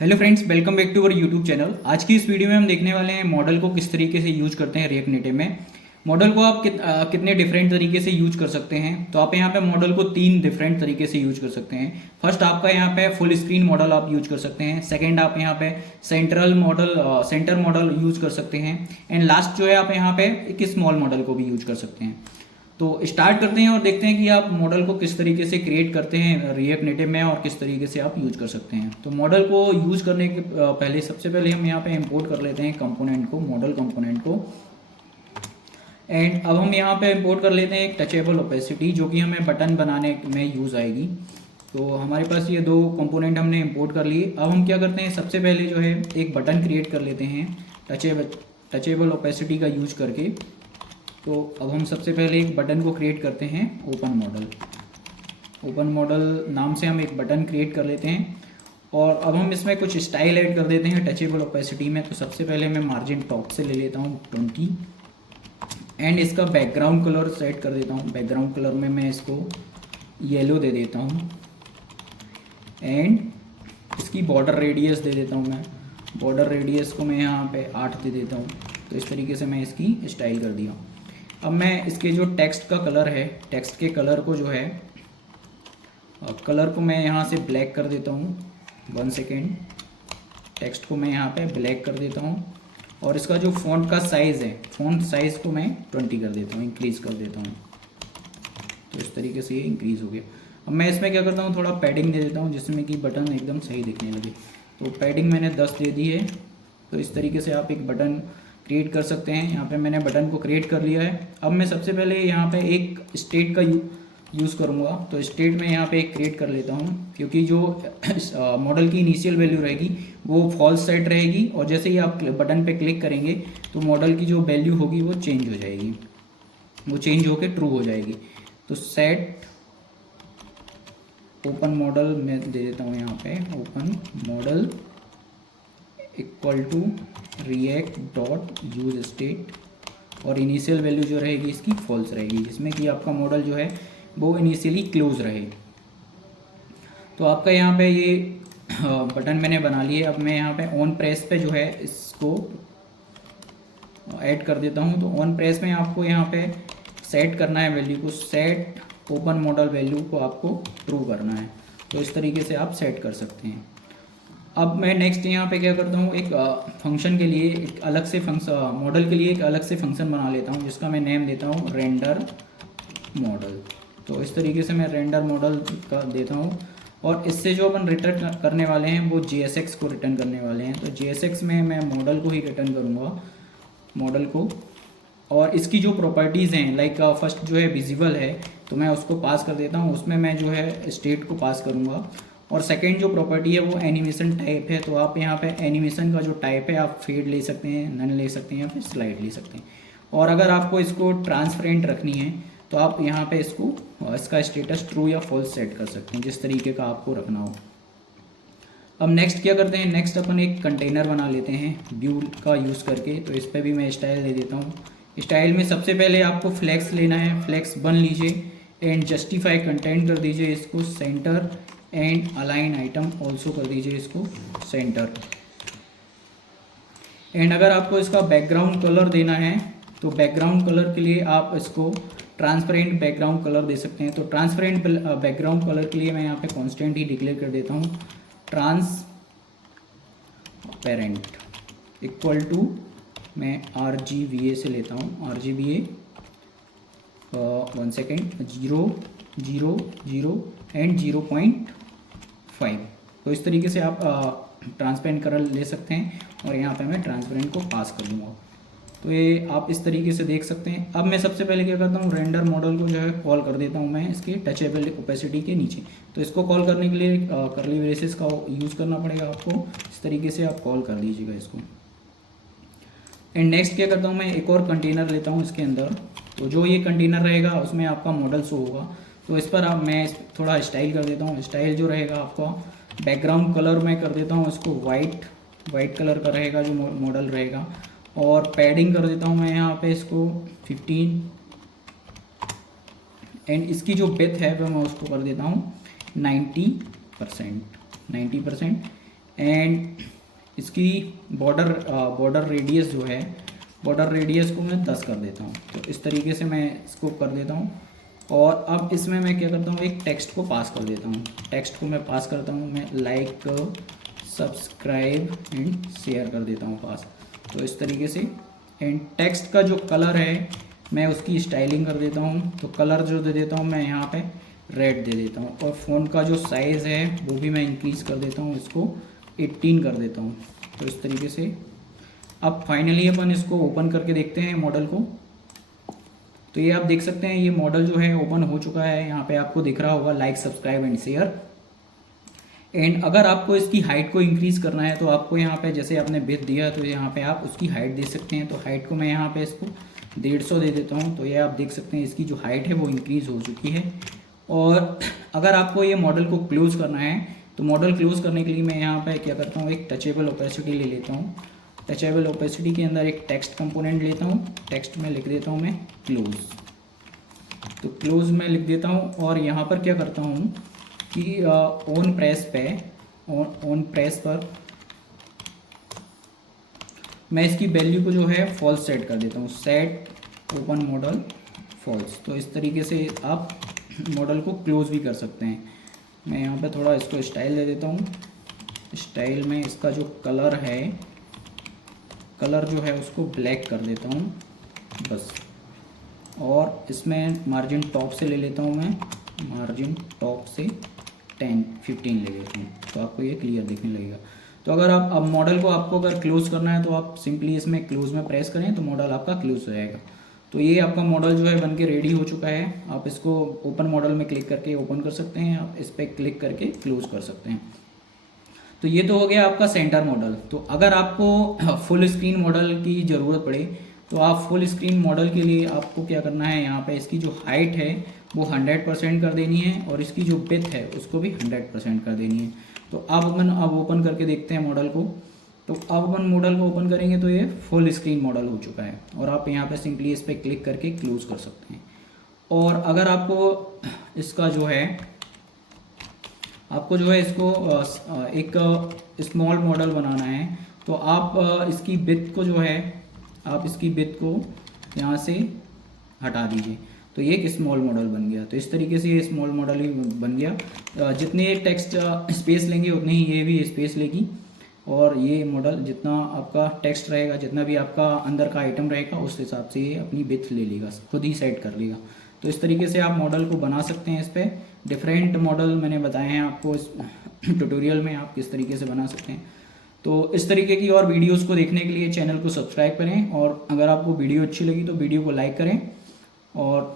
Hello friends, welcome back to our YouTube channel. आज की इस वीडियो में हम देखने वाले हैं मॉडल को किस तरीके से यूज करते हैं रिएक्ट नेटिव में। मॉडल को आप कितने डिफरेंट तरीके से यूज कर सकते हैं। तो आप यहाँ पे मॉडल को 3 डिफरेंट तरीके से यूज कर सकते हैं। फर्स्ट आपका यहाँ पे फुल स्क्रीन मॉडल आप यूज कर सकते हैं। सेकंड आप यहाँ पे सेंटर मॉडल यूज कर सकते हैं। एंड लास्ट जो है आप यहाँ पे एक स्मॉल मॉडल को भी यूज कर सकते हैं। तो स्टार्ट करते हैं और देखते हैं कि आप मॉडल को किस तरीके से क्रिएट करते हैं रिएक्ट नेटिव में और किस तरीके से आप यूज कर सकते हैं। तो मॉडल को यूज करने के पहले सबसे पहले हम यहाँ पे इंपोर्ट कर लेते हैं कंपोनेंट को, मॉडल कंपोनेंट को। एंड अब हम यहाँ पे इंपोर्ट कर लेते हैं एक टचेबल ओपेसिटी, जो कि हमें बटन बनाने में यूज़ आएगी। तो हमारे पास ये 2 कंपोनेंट हमने इंपोर्ट कर लिए। अब हम क्या करते हैं, सबसे पहले जो है एक बटन क्रिएट कर लेते हैं टचेबल ओपेसिटी का यूज करके। तो अब हम सबसे पहले एक बटन को क्रिएट करते हैं ओपन मॉडल नाम से हम एक बटन क्रिएट कर लेते हैं। और अब हम इसमें कुछ स्टाइल ऐड कर देते हैं टचेबल ओपेसिटी में। तो सबसे पहले मैं मार्जिन टॉप से ले लेता हूँ 20 एंड इसका बैकग्राउंड कलर सेट कर देता हूँ। बैकग्राउंड कलर में मैं इसको येलो दे देता हूँ एंड इसकी बॉर्डर रेडियस दे देता हूँ। मैं बॉर्डर रेडियस को मैं यहाँ पे 8 दे देता हूँ। तो इस तरीके से मैं इसकी स्टाइल कर दिया। अब मैं इसके जो टेक्स्ट का कलर है, टेक्स्ट के कलर को जो है कलर को मैं यहाँ से ब्लैक कर देता हूँ। 1 सेकेंड, टेक्स्ट को मैं यहाँ पे ब्लैक कर देता हूँ। और इसका जो फ़ॉन्ट का साइज़ है, फ़ॉन्ट साइज़ को मैं 20 कर देता हूँ, इंक्रीज़ कर देता हूँ। तो इस तरीके से ये इंक्रीज़ हो गया। अब मैं इसमें क्या करता हूँ, थोड़ा पैडिंग दे देता हूँ जिसमें कि बटन एकदम सही दिखने लगे। तो पैडिंग मैंने 10 दे दी है। तो इस तरीके से आप एक बटन क्रिएट कर सकते हैं। यहाँ पे मैंने बटन को क्रिएट कर लिया है। अब मैं सबसे पहले यहाँ पे एक स्टेट का यूज़ करूँगा। तो स्टेट में यहाँ पे एक क्रिएट कर लेता हूँ, क्योंकि जो मॉडल की इनिशियल वैल्यू रहेगी वो फॉल्स सेट रहेगी। और जैसे ही आप बटन पे क्लिक करेंगे तो मॉडल की जो वैल्यू होगी वो चेंज हो जाएगी, वो चेंज होकर ट्रू हो जाएगी। तो सेट ओपन मॉडल मैं दे देता हूँ यहाँ पे, open model equal to react dot use state. और इनिशियल वैल्यू जो रहेगी इसकी फॉल्स रहेगी, जिसमें कि आपका मॉडल जो है वो इनिशियली क्लोज रहे। तो आपका यहाँ पे ये बटन मैंने बना लिए। अब मैं यहाँ पे ऑन प्रेस पे जो है इसको ऐड कर देता हूँ। तो ऑन प्रेस में आपको यहाँ पे सेट करना है वैल्यू को, सेट ओपन मॉडल वैल्यू को आपको ट्रू करना है। तो इस तरीके से आप सेट कर सकते हैं। अब मैं नेक्स्ट यहाँ पे क्या करता हूँ, एक फंक्शन के लिए एक अलग से मॉडल के लिए एक अलग से फंक्शन बना लेता हूँ, जिसका मैं नेम देता हूँ रेंडर मॉडल। तो इस तरीके से मैं रेंडर मॉडल का देता हूँ। और इससे जो अपन रिटर्न करने वाले हैं वो JSX को रिटर्न करने वाले हैं। तो JSX में मैं मॉडल को ही रिटर्न करूँगा, मॉडल को। और इसकी जो प्रॉपर्टीज़ हैं, लाइक फर्स्ट जो है विजिबल है तो मैं उसको पास कर देता हूँ, उसमें मैं जो है स्टेट को पास करूँगा। और सेकंड जो प्रॉपर्टी है वो एनिमेशन टाइप है। तो आप यहाँ पे एनिमेशन का जो टाइप है आप फेड ले सकते हैं, नन ले सकते हैं या फिर स्लाइड ले सकते हैं। और अगर आपको इसको ट्रांसपेरेंट रखनी है तो आप यहाँ पे इसका स्टेटस ट्रू या फॉल्स सेट कर सकते हैं, जिस तरीके का आपको रखना हो। अब नेक्स्ट क्या करते हैं, नेक्स्ट अपन एक कंटेनर बना लेते हैं व्यू का यूज़ करके। तो इस पर भी मैं स्टाइल दे देता हूँ। स्टाइल में सबसे पहले आपको फ्लेक्स लेना है, फ्लेक्स 1 लीजिए एंड जस्टिफाई कंटेंट कर दीजिए इसको centre and align item also कर दीजिए इसको सेंटर। एंड अगर आपको इसका बैकग्राउंड कलर देना है तो बैकग्राउंड कलर के लिए आप इसको ट्रांसपेरेंट बैकग्राउंड कलर दे सकते हैं। तो ट्रांसपेरेंट बैकग्राउंड कलर के लिए मैं यहाँ पे कांस्टेंट ही डिक्लेयर कर देता हूँ, ट्रांसपेरेंट इक्वल टू मैं RGBA से लेता हूँ, RGBA 1 सेकेंड 0 0 0 एंड 0.5। तो इस तरीके से आप ट्रांसपेरेंट कलर ले सकते हैं। और यहाँ पे मैं ट्रांसपेरेंट को पास कर दूँगा। तो ये आप इस तरीके से देख सकते हैं। अब मैं सबसे पहले क्या करता हूँ, रेंडर मॉडल को जो है कॉल कर देता हूँ मैं इसके टचेबल ओपेसिटी के नीचे। तो इसको कॉल करने के लिए कर्ली ब्रेसेस का यूज़ करना पड़ेगा आपको। इस तरीके से आप कॉल कर दीजिएगा इसको। एंड नेक्स्ट क्या करता हूँ, मैं एक और कंटेनर लेता हूँ इसके अंदर। तो जो ये कंटेनर रहेगा उसमें आपका मॉडल शो होगा। तो इस पर मैं थोड़ा स्टाइल कर देता हूँ। स्टाइल जो रहेगा आपका बैकग्राउंड कलर मैं कर देता हूँ इसको वाइट कलर का रहेगा जो मॉडल रहेगा। और पैडिंग कर देता हूँ मैं यहाँ पे इसको 15 एंड इसकी जो बेथ है वो मैं उसको कर देता हूँ 90%। एंड इसकी बॉर्डर रेडियस जो है, बॉर्डर रेडियस को मैं 10 कर देता हूँ। तो इस तरीके से मैं इसको कर देता हूँ। और अब इसमें मैं क्या करता हूँ, एक टेक्स्ट को पास कर देता हूँ। टेक्स्ट को मैं पास करता हूँ, मैं लाइक, सब्सक्राइब एंड शेयर कर देता हूँ पास। तो इस तरीके से। एंड टेक्स्ट का जो कलर है मैं उसकी स्टाइलिंग कर देता हूँ। तो कलर जो दे देता हूँ मैं यहाँ पे रेड दे देता हूँ। और फ़ॉन्ट का जो साइज़ है वो भी मैं इंक्रीज़ कर देता हूँ, इसको 18 कर देता हूँ। तो इस तरीके से अब फाइनली अपन इसको ओपन करके देखते हैं मॉडल को। तो ये आप देख सकते हैं ये मॉडल जो है ओपन हो चुका है। यहाँ पे आपको दिख रहा होगा like, subscribe and share. And अगर आपको इसकी हाइट को इंक्रीज़ करना है तो आपको यहाँ पे जैसे आपने विड्थ दिया तो यहाँ पे आप उसकी हाइट दे सकते हैं। तो हाइट को मैं यहाँ पे इसको 150 दे देता हूँ। तो ये आप देख सकते हैं इसकी जो हाइट है वो इंक्रीज़ हो चुकी है। और अगर आपको ये मॉडल को क्लोज़ करना है तो मॉडल क्लोज़ करने के लिए मैं यहाँ पे क्या करता हूँ, एक टचेबल ओपेसिटी ले लेता हूँ। टचेबल ओपेसिटी के अंदर एक टेक्स्ट कंपोनेंट लेता हूँ। टेक्स्ट में लिख देता हूँ मैं क्लोज़। तो क्लोज़ में लिख देता हूँ। और यहाँ पर क्या करता हूँ कि ऑन प्रेस पर मैं इसकी वैल्यू को जो है फॉल्स सेट कर देता हूँ। Set open model false. तो इस तरीके से आप मॉडल को क्लोज भी कर सकते हैं। मैं यहाँ पे थोड़ा इसको स्टाइल दे देता हूँ। स्टाइल में इसका जो कलर है, कलर जो है उसको ब्लैक कर देता हूँ बस। और इसमें मार्जिन टॉप से ले लेता हूँ मैं, मार्जिन टॉप से 10-15 ले लेता हूँ। तो आपको ये क्लियर दिखने लगेगा। तो अगर आप अब मॉडल को आपको अगर क्लोज़ करना है तो आप सिंपली इसमें क्लोज़ में प्रेस करें तो मॉडल आपका क्लोज़ हो जाएगा। तो ये आपका मॉडल जो है बनके रेडी हो चुका है। आप इसको ओपन मॉडल में क्लिक करके ओपन कर सकते हैं, आप इस पर क्लिक करके क्लोज़ कर सकते हैं। तो ये तो हो गया आपका सेंटर मॉडल। तो अगर आपको फुल स्क्रीन मॉडल की ज़रूरत पड़े तो आप फुल स्क्रीन मॉडल के लिए आपको क्या करना है, यहाँ पे इसकी जो हाइट है वो 100% कर देनी है और इसकी जो विड्थ है उसको भी 100% कर देनी है। तो अब ओपन करके देखते हैं मॉडल को। तो अब अपन मॉडल को ओपन करेंगे तो ये फुल स्क्रीन मॉडल हो चुका है और आप यहाँ पे सिंपली इस पर क्लिक करके क्लोज कर सकते हैं। और अगर आपको इसका जो है इसको एक स्मॉल मॉडल बनाना है तो आप इसकी विड्थ को जो है, आप इसकी विड्थ को यहाँ से हटा दीजिए। तो ये एक स्मॉल मॉडल बन गया। तो इस तरीके से ये स्मॉल मॉडल ही बन गया। जितने टेक्स्ट स्पेस लेंगे उतनी ही ये भी स्पेस लेगी। और ये मॉडल जितना आपका टेक्स्ट रहेगा, जितना भी आपका अंदर का आइटम रहेगा उस हिसाब से ये अपनी विड्थ ले लेगा, खुद ही सेट कर लेगा। तो इस तरीके से आप मॉडल को बना सकते हैं। इस पर डिफरेंट मॉडल मैंने बताए हैं आपको इस ट्यूटोरियल में, आप किस तरीके से बना सकते हैं। तो इस तरीके की और वीडियोस को देखने के लिए चैनल को सब्सक्राइब करें और अगर आपको वीडियो अच्छी लगी तो वीडियो को लाइक करें और